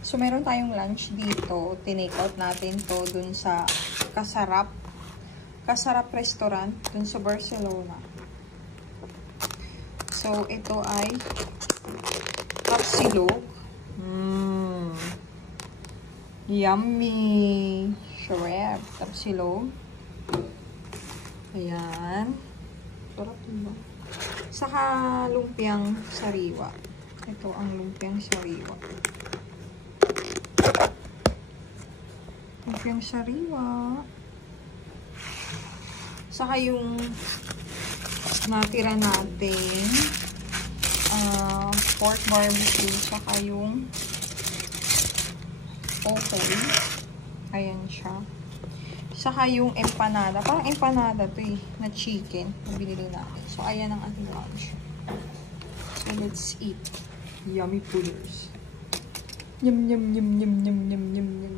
So, meron tayong lunch dito. Tinake out natin to dun sa Kasarap Restaurant dun sa Barcelona. So, ito ay tapsilog. Yummy! Shrimp. Tapsilog. Ayan. Sarap diba? Saka lumpiang sariwa. Ito ang lumpiang sariwa. Lumpiang sariwa. Saka yung natira natin pork barbecue. Saka yung okay. Ayan siya. Saka yung empanada. Parang empanada to eh. Na chicken. Na binili natin. So, ayan ang ating lunch. So, let's eat. Yummy fooders. Yum, yum, yum, yum, yum, yum, yum, yum.